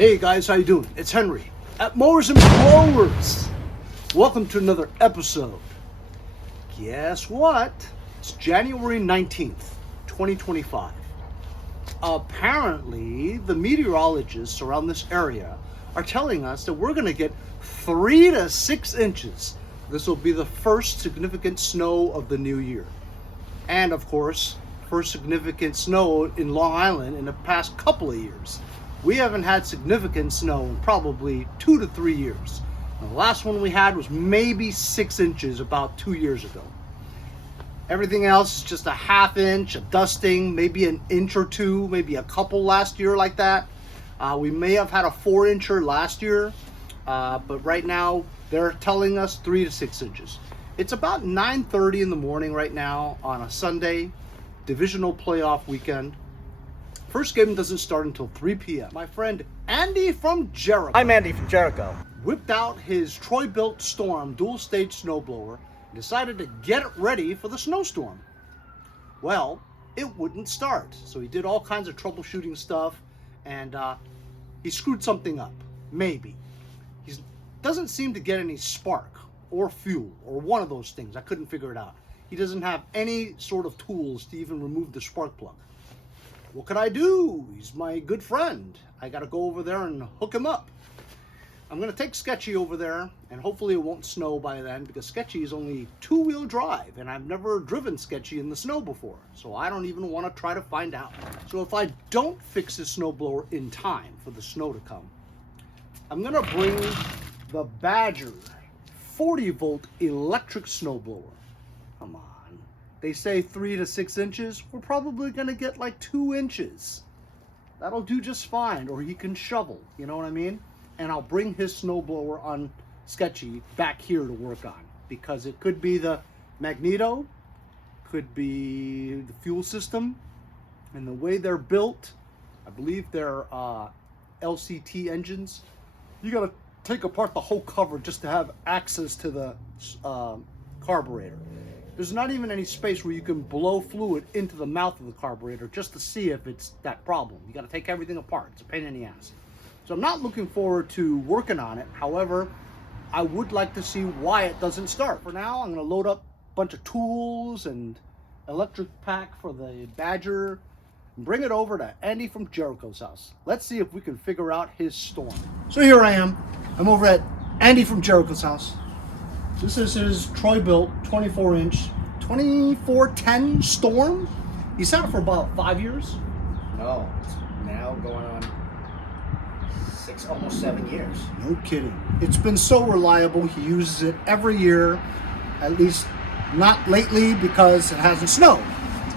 Hey guys, how you doing? It's Henry at Mowers and Blowers. Welcome to another episode. Guess what? It's January 19th, 2025. Apparently, the meteorologists around this area are telling us that we're going to get 3 to 6 inches. This will be the first significant snow of the new year. And of course, first significant snow in Long Island in the past couple of years. We haven't had significant snow in probably 2 to 3 years. The last one we had was maybe 6 inches about 2 years ago. Everything else is just a half inch, a dusting, maybe an inch or two, maybe a couple last year like that. We may have had a 4-incher last year, but right now they're telling us 3 to 6 inches. It's about 9:30 in the morning right now on a Sunday, divisional playoff weekend. First game doesn't start until 3 p.m. My friend Andy from Jericho. I'm Andy from Jericho. Whipped out his Bilt Storm dual-stage snowblower and decided to get it ready for the snowstorm. Well, it wouldn't start, so he did all kinds of troubleshooting stuff, and he screwed something up. Maybe. He doesn't seem to get any spark or fuel or one of those things. I couldn't figure it out. He doesn't have any sort of tools to even remove the spark plug. What could I do? He's my good friend. I got to go over there and hook him up. I'm going to take Sketchy over there, and hopefully it won't snow by then, because Sketchy is only 2-wheel drive, and I've never driven Sketchy in the snow before, so I don't even want to try to find out. So if I don't fix this snowblower in time for the snow to come, I'm going to bring the Badger 40-volt electric snowblower. Come on. They say 3 to 6 inches. We're probably going to get like 2 inches. That'll do just fine. Or he can shovel. You know what I mean? And I'll bring his snowblower on Sketchy back here to work on. Because it could be the magneto. Could be the fuel system. And the way they're built, I believe they're LCT engines. You got to take apart the whole cover just to have access to the carburetor. There's not even any space where you can blow fluid into the mouth of the carburetor just to see if it's that problem. You got to take everything apart. It's a pain in the ass. So I'm not looking forward to working on it. However, I would like to see why it doesn't start. For now, I'm going to load up a bunch of tools and electric pack for the Badger and bring it over to Andy from Jericho's house. Let's see if we can figure out his storm. So here I am. I'm over at Andy from Jericho's house. This is his Bilt 24-inch 2410 Storm. He's had it for about 5 years. No, it's now going on 6, almost 7 years. No kidding. It's been so reliable. He uses it every year, at least not lately because it hasn't snowed.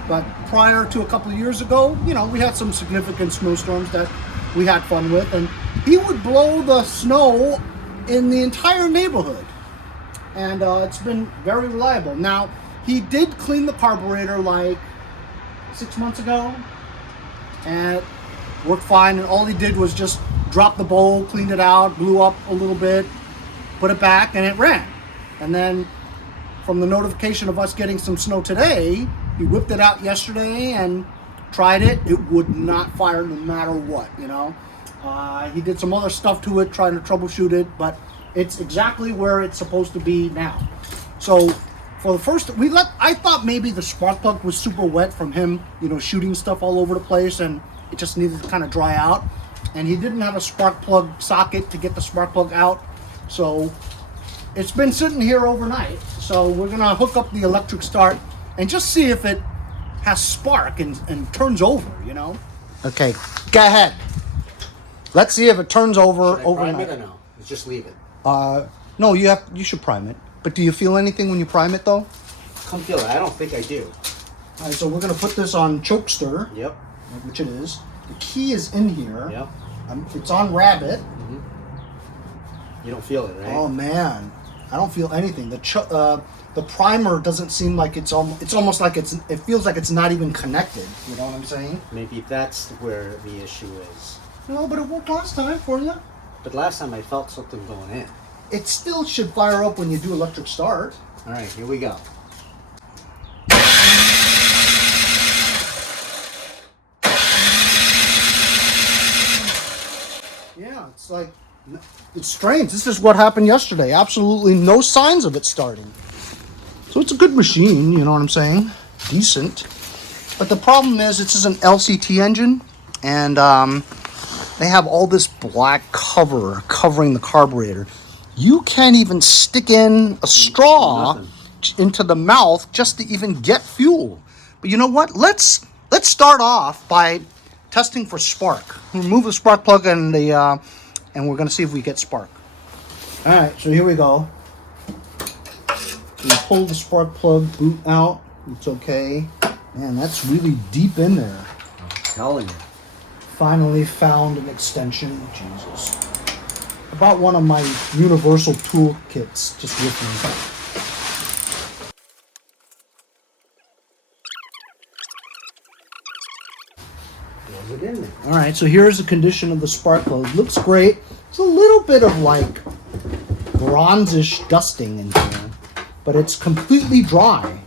But prior to a couple of years ago, you know, we had some significant snowstorms that we had fun with, and he would blow the snow in the entire neighborhood. And it's been very reliable. Now, he did clean the carburetor like 6 months ago, and it worked fine. And all he did was just drop the bowl, cleaned it out, blew up a little bit, put it back, and it ran. And then from the notification of us getting some snow today, he whipped it out yesterday and tried it. It would not fire no matter what, you know. He did some other stuff to it, trying to troubleshoot it, but it's exactly where it's supposed to be now. So for the first, I thought maybe the spark plug was super wet from him, you know, shooting stuff all over the place, and it just needed to kind of dry out. And he didn't have a spark plug socket to get the spark plug out. So it's been sitting here overnight. So we're gonna hook up the electric start and just see if it has spark and turns over, you know? Okay, go ahead. Let's see if it turns over overnight. Prime it or no? Just leave it. No, you should prime it. But do you feel anything when you prime it though? Come feel it. I don't think I do. All right, so we're gonna put this on choke stir. Yep. Which it is. The key is in here. Yep. It's on rabbit. Mm-hmm. You don't feel it, right? Oh man, I don't feel anything. The primer doesn't seem like it's almost like it feels like it's not even connected. You know what I'm saying? Maybe that's where the issue is. No, but it worked last time for you. But last time I felt something going in. It still should fire up when you do electric start. All right, here we go. Yeah. it's like, it's strange. This is what happened yesterday. Absolutely no signs of it starting. So it's a good machine, you know what I'm saying? Decent. But the problem is, this is an LCT engine, and they have all this black cover covering the carburetor. You can't even stick in a straw into the mouth just to even get fuel. But you know what? Let's start off by testing for spark. Remove the spark plug and the and we're gonna see if we get spark. All right, so here we go. We pull the spark plug boot out. It's okay. Man, that's really deep in there. I'm telling you. Finally found an extension. Jesus. About one of my universal tool kits just with me. Throws it in there. All right, so here's the condition of the spark plug. Looks great. It's a little bit of like bronzish dusting in here, but it's completely dry,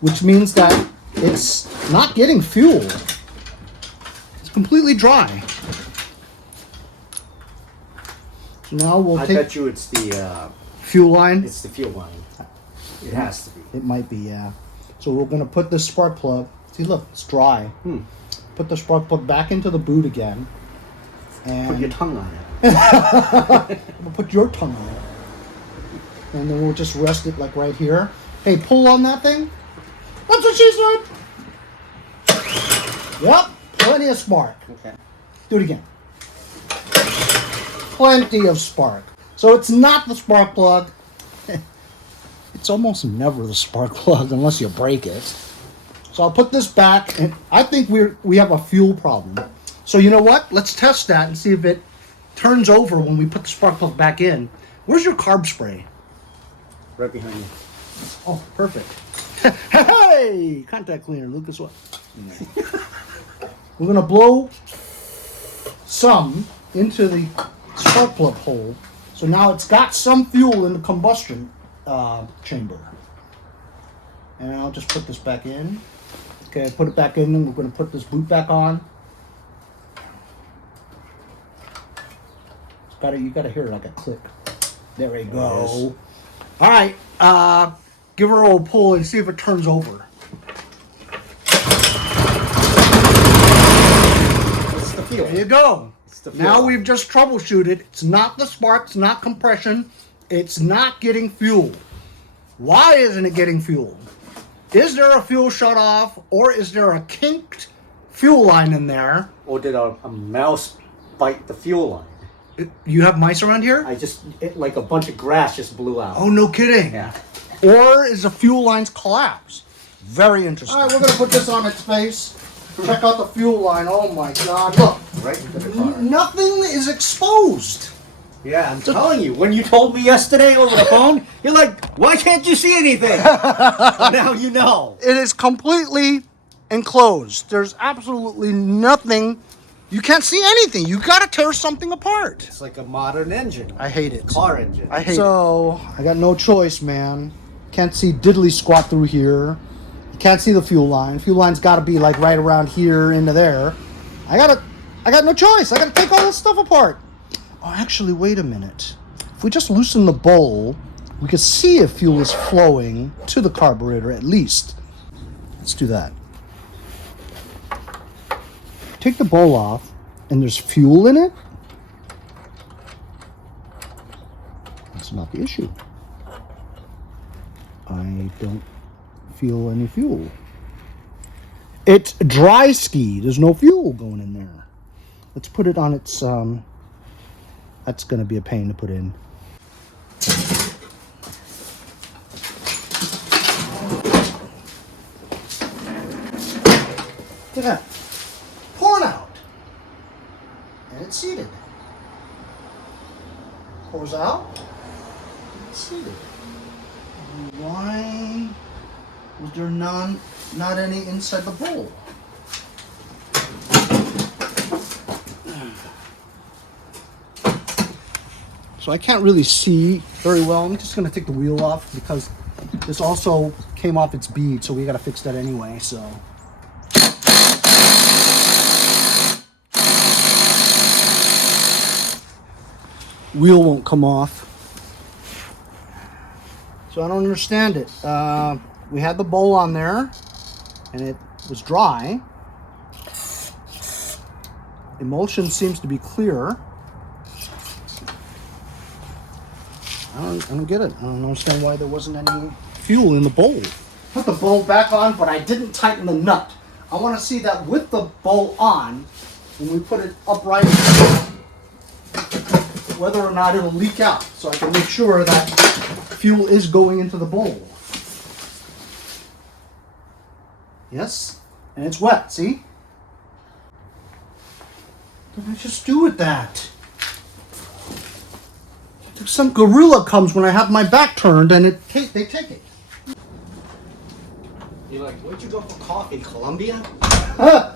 which means that it's not getting fuel. It's completely dry. So now we'll I take bet you it's the fuel line. it's the fuel line. It has to be. It might be, yeah. So we're gonna put this spark plug. See, look, it's dry. Put the spark plug back into the boot again, and Put your tongue on it. we'll put your tongue on it, and then we'll just rest it like right here. Hey, pull on that thing. That's what she said. Yep, plenty of spark. Okay. Do it again. Plenty of spark. So it's not the spark plug. It's almost never the spark plug unless you break it. So I'll put this back, and I think we have a fuel problem. So you know what? Let's test that and see if it turns over when we put the spark plug back in. Where's your carb spray? Right behind you. Oh, perfect. Hey! Contact cleaner, Lucas. What? We're going to blow some into the spark plug hole. So now it's got some fuel in the combustion chamber. And I'll just put this back in. Okay, I put it back in, and we're going to put this boot back on. You got to hear it like a click. There we go. All right, give her a little pull and see if it turns over. It's the fuel. There you go. It's the fuel. Now we've just troubleshooted. It's not the spark. It's not compression. It's not getting fuel. Why isn't it getting fuel? Is there a fuel shut off, or is there a kinked fuel line in there? Or did a mouse bite the fuel line? You have mice around here? Like a bunch of grass just blew out. Oh, no kidding. Yeah. Or is the fuel lines collapsed? Very interesting. All right, we're going to put this on its face. Check out the fuel line. Oh, my God. Look. Right into the car. Nothing is exposed. Yeah, I'm telling you. When you told me yesterday over the phone, you're like, why can't you see anything? Now you know. It is completely enclosed. There's absolutely nothing. You can't see anything. You got to tear something apart. It's like a modern engine. I hate it. Car engine. I hate it. So, I got no choice, man. Can't see diddly squat through here. You can't see the fuel line. Fuel line's got to be like right around here into there. I got no choice. I got to take all this stuff apart. Oh, actually, wait a minute. If we just loosen the bowl, we can see if fuel is flowing to the carburetor at least. Let's do that. Take the bowl off, and there's fuel in it. That's not the issue. I don't feel any fuel. It's dry ski. There's no fuel going in there. Let's put it on its, that's going to be a pain to put in. Look at that. Pouring out. And it's seated. Pours out. And it's seated. Why was there not any inside the bowl? So I can't really see very well. I'm just going to take the wheel off because this also came off its bead, so we got to fix that anyway, so. wheel won't come off. So I don't understand it. We had the bowl on there and it was dry. Emulsion seems to be clear. I don't get it. I don't understand why there wasn't any fuel in the bowl. Put the bowl back on, but I didn't tighten the nut. I want to see that with the bowl on, when we put it upright, whether or not it'll leak out, so I can make sure that fuel is going into the bowl. Yes, and it's wet, see? What did I just do with that? Some gorilla comes when I have my back turned and they take it. You're like, where'd you go for coffee, Colombia? Huh.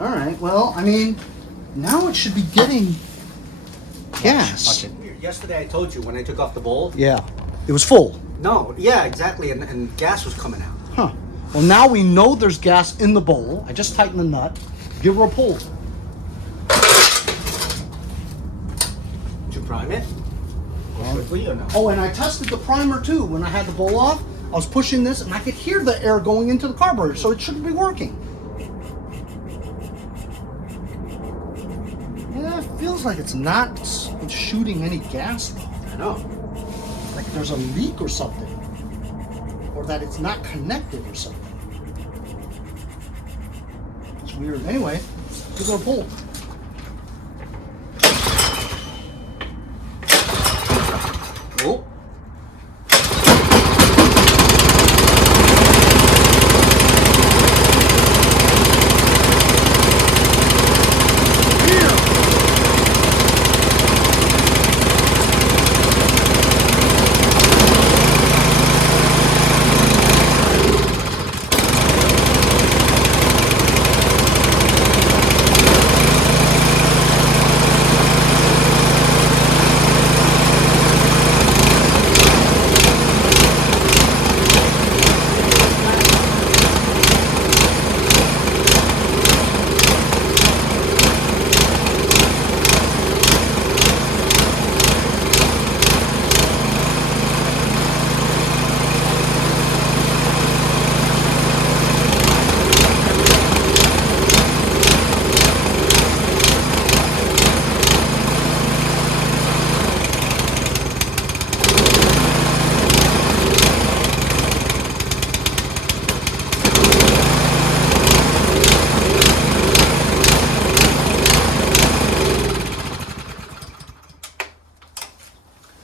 All right, well, I mean, now it should be getting gas. Watch it. Yesterday I told you when I took off the bowl. Yeah, it was full. No, yeah, exactly, and gas was coming out. Huh. Well, now we know there's gas in the bowl. I just tightened the nut. Give her a pull. Did you prime it? Quickly or no? Oh, and I tested the primer too. When I had the bowl off, I was pushing this and I could hear the air going into the carburetor, so it shouldn't be working. Yeah, it feels like it's not shooting any gas though. I know. Like there's a leak or something. Or that it's not connected or something. It's weird. Anyway, give it a pull. Oh.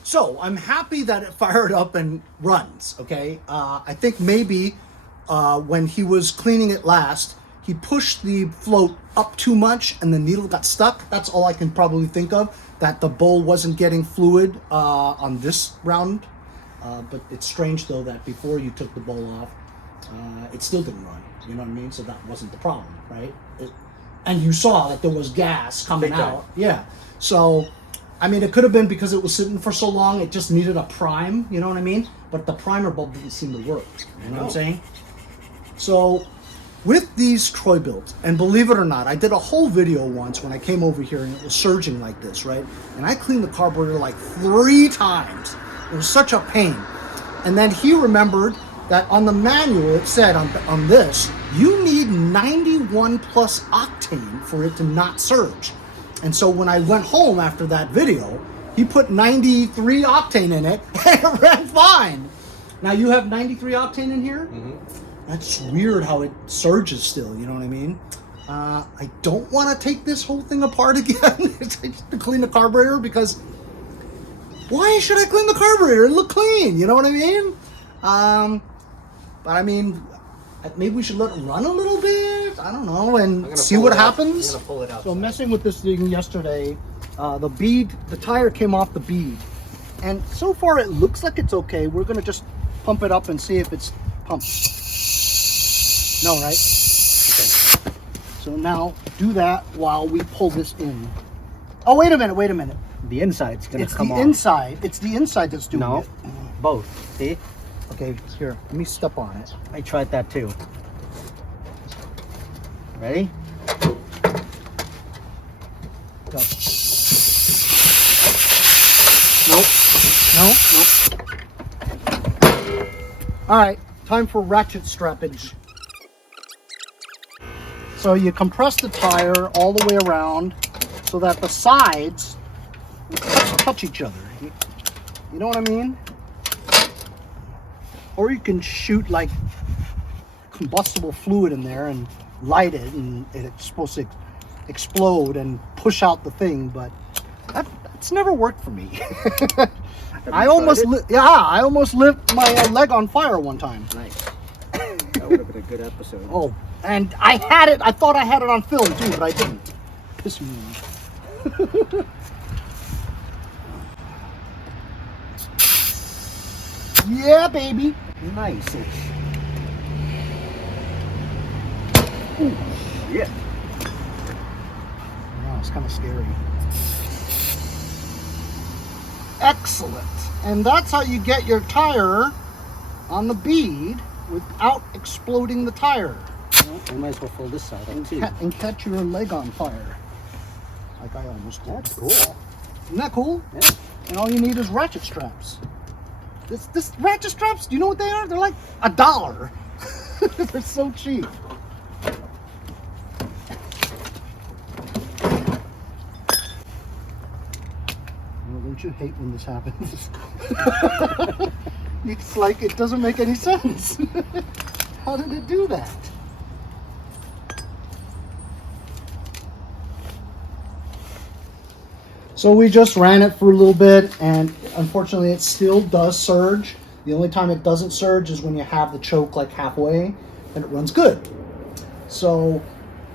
So I'm happy that it fired up and runs, okay? I think maybe when he was cleaning it last, he pushed the float up too much and the needle got stuck. That's all I can probably think of, that the bowl wasn't getting fluid on this round. But it's strange though that before you took the bowl off, it still didn't run, you know what I mean? So that wasn't the problem, right? And you saw that there was gas coming Big time. out. Yeah, so I mean, it could have been because it was sitting for so long, it just needed a prime, you know what I mean? But the primer bulb didn't seem to work, you know what I'm saying? So, with these Bilt, and believe it or not, I did a whole video once when I came over here and it was surging like this, right? And I cleaned the carburetor like 3 times. It was such a pain. And then he remembered that on the manual it said on this, you need 91 plus octane for it to not surge. And so when I went home after that video, he put 93 octane in it and it ran fine. Now you have 93 octane in here? Mm-hmm. That's weird how it surges still, you know what I mean? I don't want to take this whole thing apart again to clean the carburetor because why should I clean the carburetor? It look clean, you know what I mean? But I mean, maybe we should let it run a little bit, I don't know, and see what happens. I'm gonna pull it out. So messing with this thing yesterday, the tire came off the bead. And so far it looks like it's okay. We're gonna just pump it up and see if it's pumped. No, right? Okay. So now do that while we pull this in. Oh, wait a minute. The inside's gonna come off. It's the inside that's doing it. Both. See? Okay, here, let me step on it. I tried that too. Ready? Go. Nope. Nope. All right, time for ratchet strappage. So you compress the tire all the way around so that the sides touch each other. You know what I mean? Or you can shoot like combustible fluid in there and light it, and it's supposed to explode and push out the thing, but that's never I almost lit my leg on fire one time. Nice. That would have been a good episode. Oh, and I thought I had it on film too, but I didn't. Piss me off. Yeah, baby. Nice. Ooh, shit. Wow, it's kind of scary. Excellent. And that's how you get your tire on the bead without exploding the tire. Well, I might as well fold this side up too. And catch your leg on fire. Like I almost did. That's cool. Isn't that cool? Yeah. And all you need is ratchet straps. This ratchet straps, do you know what they are? They're like $1. They're so cheap. Well, don't you hate when this happens? It's like it doesn't make any sense. How did it do that? So we just ran it for a little bit, and unfortunately it still does surge. The only time it doesn't surge is when you have the choke like halfway, and it runs good. So,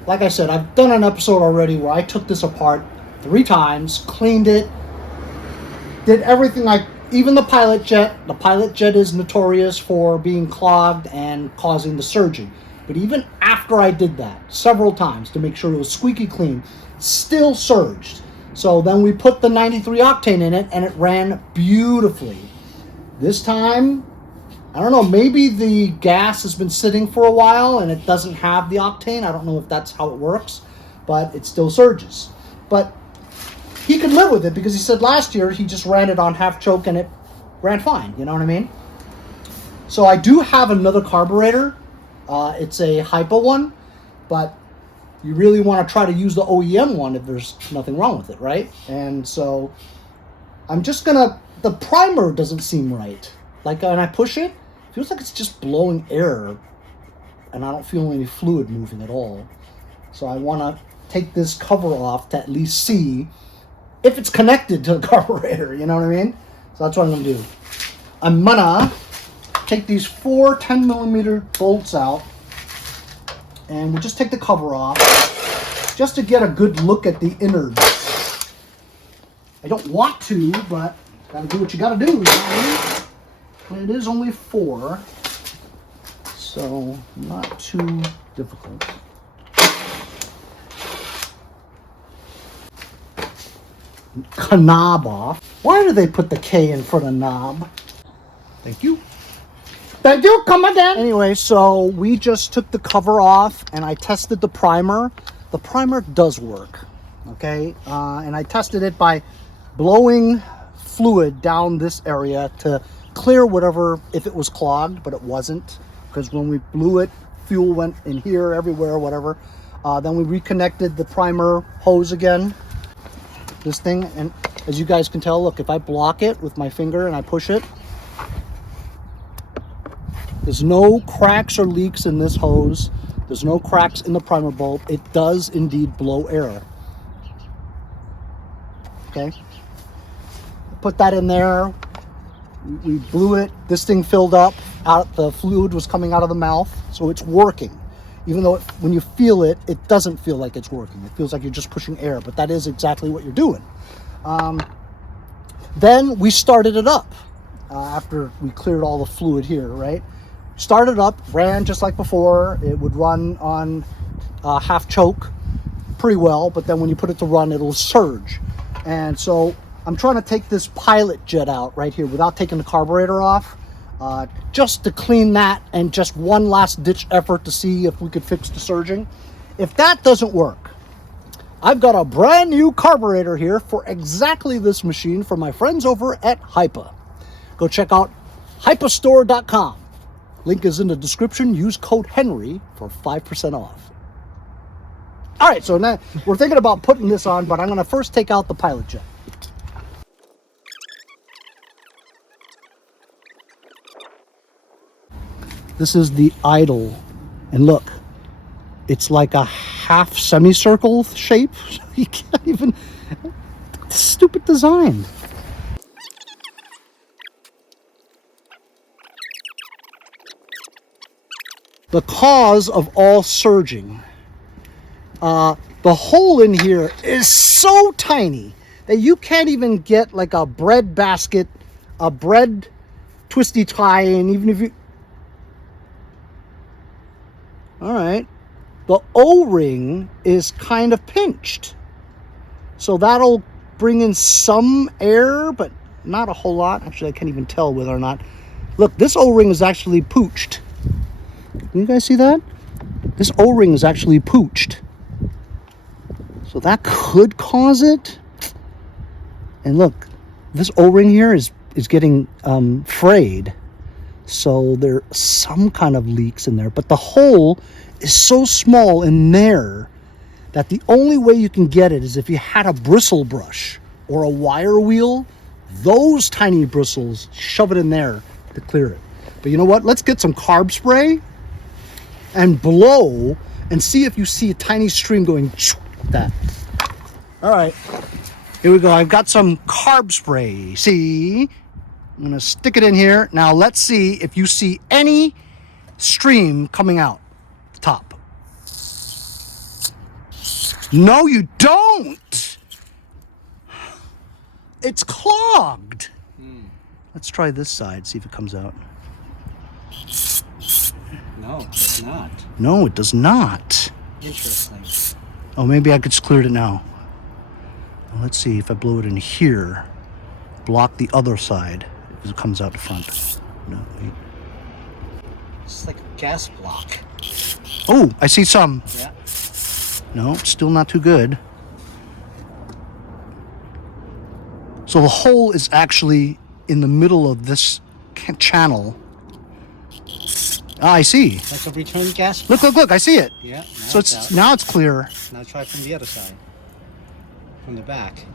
like I said, I've done an episode already where I took this apart 3 times, cleaned it, did everything even the pilot jet. The pilot jet is notorious for being clogged and causing the surging. But even after I did that several times to make sure it was squeaky clean, still surged. So then we put the 93 octane in it, and it ran beautifully. This time, I don't know, maybe the gas has been sitting for a while and it doesn't have the octane. I don't know if that's how it works, but it still surges. But he could live with it because he said last year he just ran it on half choke and it ran fine, you know what I mean? So I do have another carburetor. It's a Hipa one, but you really want to try to use the OEM one if there's nothing wrong with it, right? And so I'm just gonna, the primer doesn't seem right. Like when I push it, it feels like it's just blowing air and I don't feel any fluid moving at all. So I want to take this cover off to at least see if it's connected to the carburetor, you know what I mean? So that's what I'm gonna do. I'm gonna take these 4 10mm bolts out, and we'll just take the cover off just to get a good look at the innards. I don't want to, but gotta do what you gotta do, you know what I mean? And it is only 4, so not too difficult. Knob off. Why do they put the K in front of knob? Thank you. Thank you, come again. Anyway, so we just took the cover off and I tested the primer. The primer does work, okay? And I tested it by blowing fluid down this area to clear whatever, if it was clogged, but it wasn't, because when we blew it, fuel went in here, everywhere, whatever. Then we reconnected the primer hose again, this thing, and as you guys can tell, look, if I block it with my finger and I push it, there's no cracks or leaks in this hose. There's no cracks in the primer bulb. It does indeed blow air. Okay. Put that in there. We blew it. This thing filled up. The fluid was coming out of the mouth, so it's working. Even though when you feel it, it doesn't feel like it's working. It feels like you're just pushing air, but that is exactly what you're doing. Then we started it up after we cleared all the fluid here, right? Started up, ran just like before. It would run on half choke pretty well, but then when you put it to run, it'll surge. And so I'm trying to take this pilot jet out right here without taking the carburetor off, just to clean that, and just one last ditch effort to see if we could fix the surging. If that doesn't work, I've got a brand new carburetor here for exactly this machine from my friends over at Hipa. Go check out hipastore.com. Link is in the description. Use code Henry for 5% off. All right, so now we're thinking about putting this on, but I'm going to first take out the pilot jet. This is the idle, and look, it's like a half semicircle shape. You can't even, stupid design. The cause of all surging. The hole in here is so tiny that you can't even get like a bread basket, a bread twisty tie, and even if you... All right. The O-ring is kind of pinched. So that'll bring in some air, but not a whole lot. Actually, I can't even tell whether or not. Look, this O-ring is actually pooched. Can you guys see that? This O-ring is actually pooched. So that could cause it. And look, this O-ring here is getting frayed. So there are some kind of leaks in there. But the hole is so small in there that the only way you can get it is if you had a bristle brush or a wire wheel. Those tiny bristles, shove it in there to clear it. But you know what? Let's get some carb spray and blow and see if you see a tiny stream going like that. All right, here we go. I've got some carb spray. See, I'm gonna stick it in here. Now let's see if you see any stream coming out the top. No, you don't. It's clogged. Let's try this side, see if it comes out. No, it's not. No, it does not. Interesting. Oh, maybe I could just clear it now. Well, let's see if I blow it in here. Block the other side if it comes out the front. No, wait. It's like a gas block. Oh, I see some. Yeah. No, still not too good. So the hole is actually in the middle of this channel. Ah, I see. Like a return gas Look, block. look, look, I see it. Yeah. So it's now it's clear. Now try from the other side. From the back.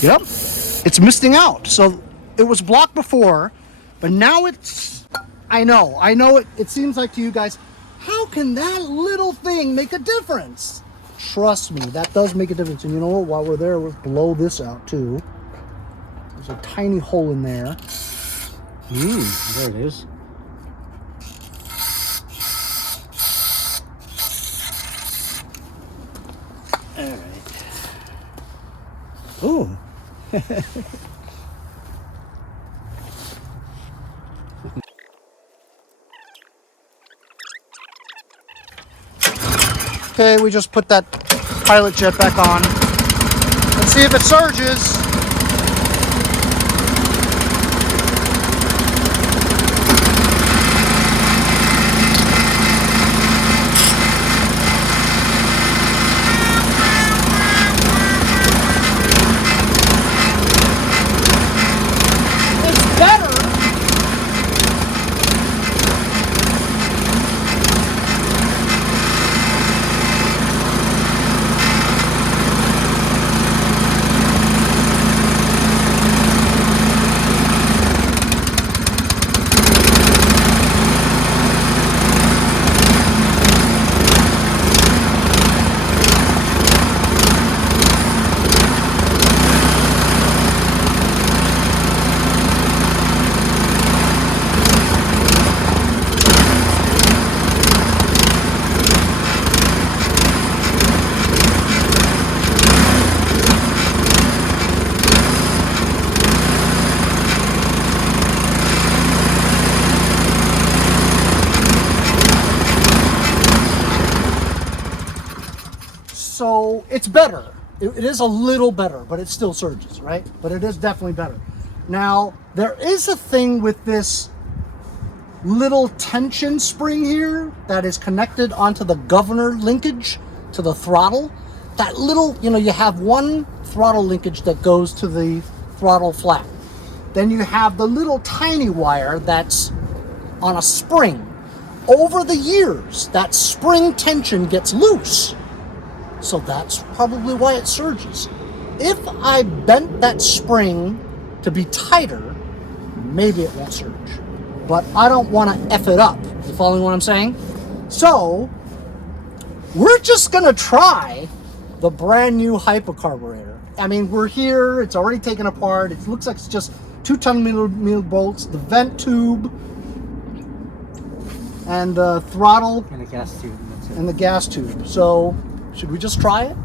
Yep. It's misting out. So it was blocked before, but now it's... I know it seems like to you guys, how can that little thing make a difference? Trust me, that does make a difference. And you know what? While we're there, we'll blow this out too. There's a tiny hole in there. There it is. All right. Oh. Okay, we just put that pilot jet back on. Let's see if it surges. It's better. So it's better. It is a little better, but it still surges, right? But it is definitely better. Now, there is a thing with this little tension spring here that is connected onto the governor linkage to the throttle. That little, you have one throttle linkage that goes to the throttle flap. Then you have the little tiny wire that's on a spring. Over the years, that spring tension gets loose. So that's probably why it surges. If I bent that spring to be tighter, maybe it won't surge. But I don't want to F it up. You following what I'm saying? So, we're just going to try the brand new Hipa Carburetor. I mean, we're here. It's already taken apart. It looks like it's just 2 10mm bolts, the vent tube, and the throttle. And a gas tube. That's it. And the gas tube. So, should we just try it?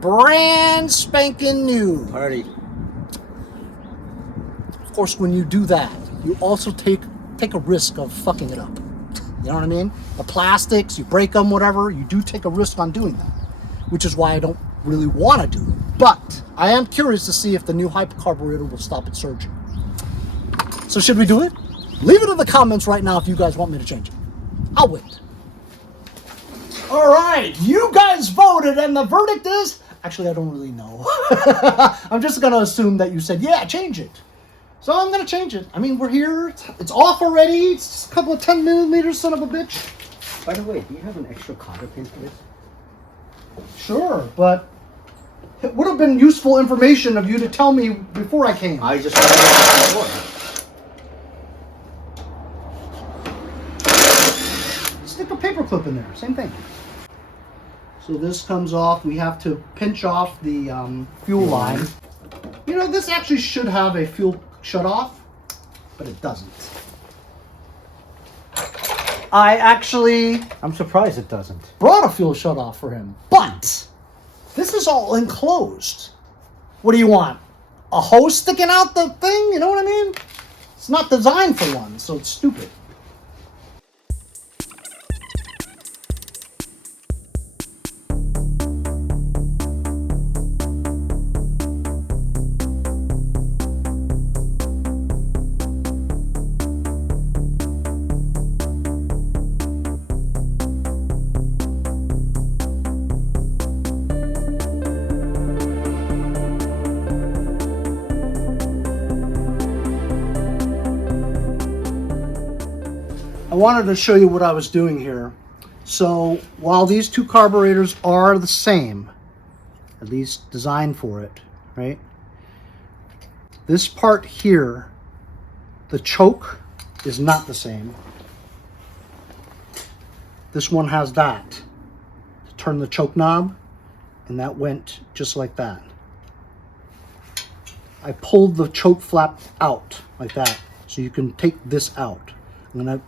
Brand spanking new. Party. Of course, when you do that, you also take a risk of fucking it up. You know what I mean? The plastics, you break them, whatever, you do take a risk on doing that, which is why I don't really want to do it. But I am curious to see if the new Hipa Carburetor will stop it surging. So should we do it? Leave it in the comments right now if you guys want me to change it. I'll wait. All right, you guys voted, and the verdict is, actually, I don't really know. I'm just going to assume that you said, yeah, change it. So I'm going to change it. I mean, we're here. It's off already. It's just a couple of 10mm, son of a bitch. By the way, do you have an extra cotter pin for this? Sure, but it would have been useful information of you to tell me before I came. I just wanted to before. Stick a paper clip in there. Same thing. So this comes off. We have to pinch off the fuel line. This actually should have a fuel shut-off, but it doesn't. I'm surprised it doesn't. Brought a fuel shut-off for him, but this is all enclosed. What do you want? A hose sticking out the thing? You know what I mean? It's not designed for one, so it's stupid. I wanted to show you what I was doing here. So while these two carburetors are the same, at least designed for it, right? This part here, the choke is not the same. This one has that to turn the choke knob, and that went just like that. I pulled the choke flap out like that, so you can take this out. I'm gonna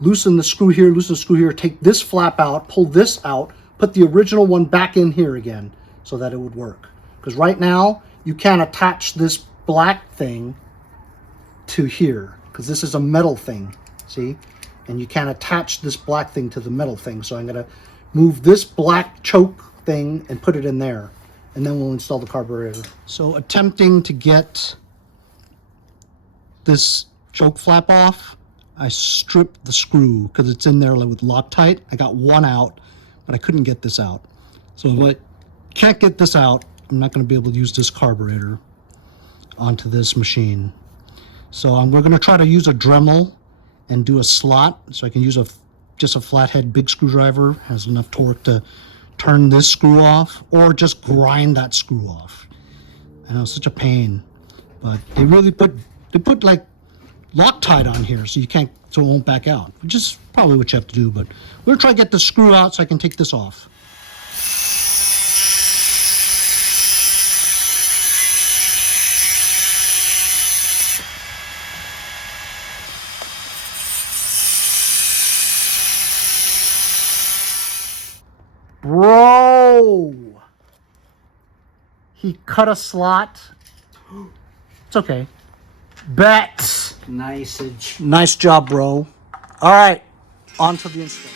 loosen the screw here, take this flap out, pull this out, put the original one back in here again so that it would work. Because right now, you can't attach this black thing to here because this is a metal thing, see? And you can't attach this black thing to the metal thing. So I'm gonna move this black choke thing and put it in there, and then we'll install the carburetor. So attempting to get this choke flap off, I stripped the screw because it's in there with Loctite. I got one out, but I couldn't get this out. So if I can't get this out, I'm not going to be able to use this carburetor onto this machine. So we're going to try to use a Dremel and do a slot. So I can use just a flathead big screwdriver, has enough torque to turn this screw off, or just grind that screw off. I know it's such a pain, but they put like Loctite on here so it won't back out, which is probably what you have to do, but we're gonna try to get the screw out so I can take this off. Bro, he cut a slot. It's okay. Bet. Nice job, bro. All right, on to the install.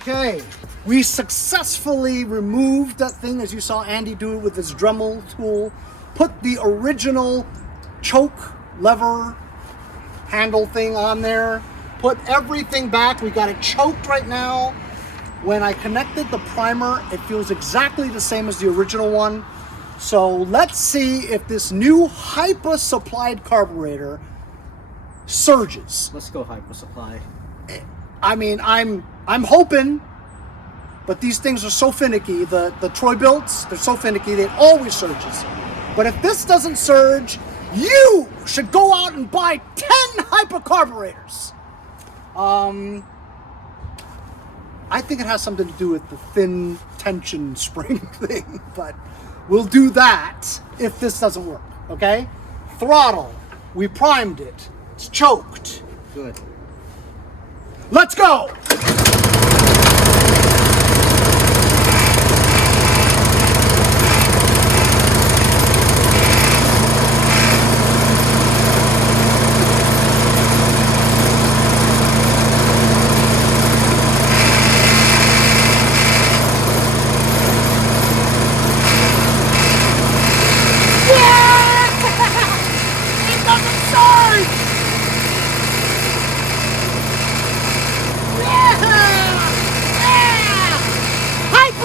Okay, we successfully removed that thing, as you saw Andy do it with his Dremel tool. Put the original choke lever handle thing on there. Put everything back. We got it choked right now. When I connected the primer, it feels exactly the same as the original one. So let's see if this new Hipa supplied carburetor surges. Let's go Hipa supply. I mean, I'm hoping, but these things are so finicky. The Troy Bilts, they're so finicky, they always surges. But if this doesn't surge, you should go out and buy 10 Hipa carburetors. I think it has something to do with the thin tension spring thing, but we'll do that if this doesn't work, okay? Throttle, we primed it, it's choked. Good. Let's go!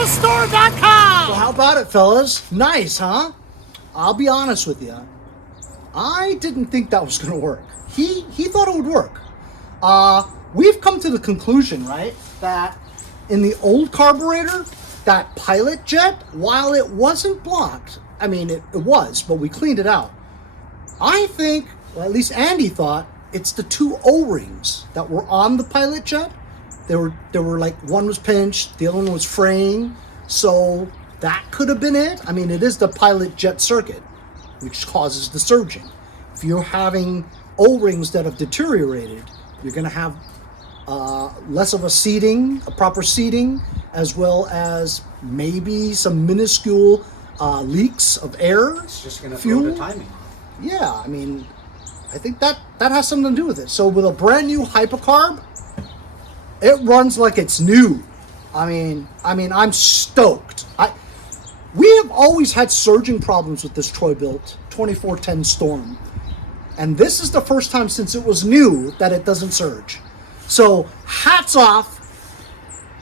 Store.com. So how about it, fellas? Nice, huh? I'll be honest with you. I didn't think that was going to work. He thought it would work. We've come to the conclusion, right, that in the old carburetor, that pilot jet, while it wasn't blocked, I mean, it was, but we cleaned it out. I think, well, at least Andy thought, it's the two O-rings that were on the pilot jet. They were like, one was pinched, the other one was fraying. So that could have been it. I mean, it is the pilot jet circuit, which causes the surging. If you're having O-rings that have deteriorated, you're going to have less of a proper seating, as well as maybe some minuscule leaks of air. It's just going to fuel. throw the timing. Yeah, I mean, I think that has something to do with it. So with a brand new Hipa Carb, it runs like it's new. I mean, I'm stoked. We have always had surging problems with this Troy Bilt 2410 Storm. And this is the first time since it was new that it doesn't surge. So hats off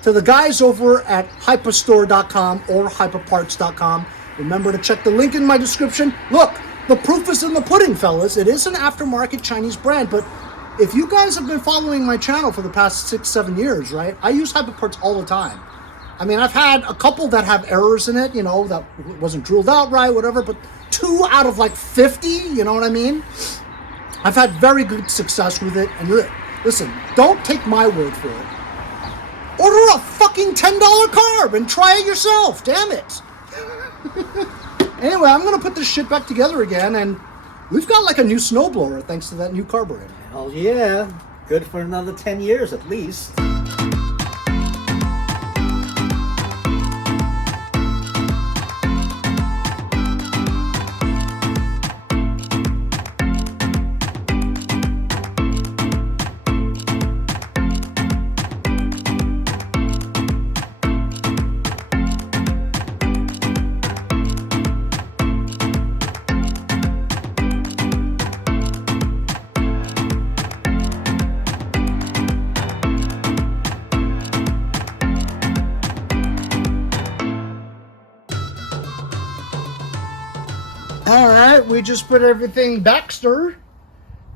to the guys over at hypastore.com or hypaparts.com. Remember to check the link in my description. Look, the proof is in the pudding, fellas. It is an aftermarket Chinese brand, but if you guys have been following my channel for the past 6-7 years, right, I use Hipa parts all the time. I mean, I've had a couple that have errors in it, you know, that wasn't drilled out right, whatever, but 2 out of like 50, you know what I mean? I've had very good success with it. And listen, don't take my word for it. Order a fucking $10 carb and try it yourself, damn it. Anyway, I'm going to put this shit back together again, and we've got like a new snowblower thanks to that new carburetor. Hell yeah. Good for another 10 years at least. All right, we just put everything back, sir.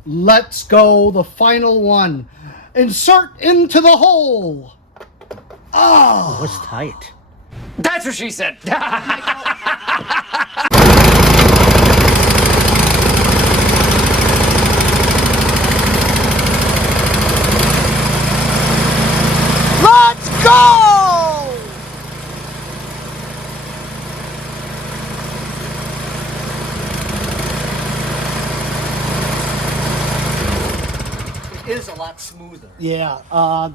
Let's go, the final one. Insert into the hole. Oh, What's tight? That's what she said. let's go! It is a lot smoother. Yeah,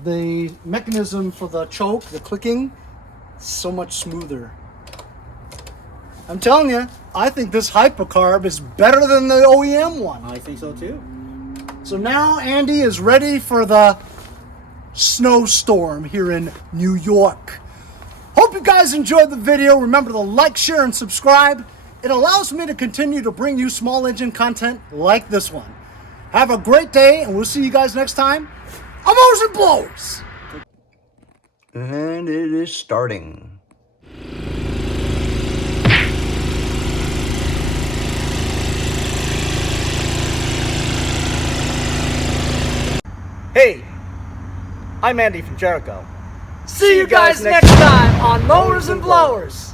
the mechanism for the choke, the clicking, so much smoother. I'm telling you, I think this Hipa Carb is better than the OEM one. I think so too. So now Andy is ready for the Snowstorm here in New York. Hope you guys enjoyed the video. Remember to like, share, and subscribe. It allows me to continue to bring you small engine content like this one. Have a great day, and we'll see you guys next time on Mowers and Blowers. And it is starting. Hey, I'm Andy from Jericho. See you guys next time on Mowers and Blowers.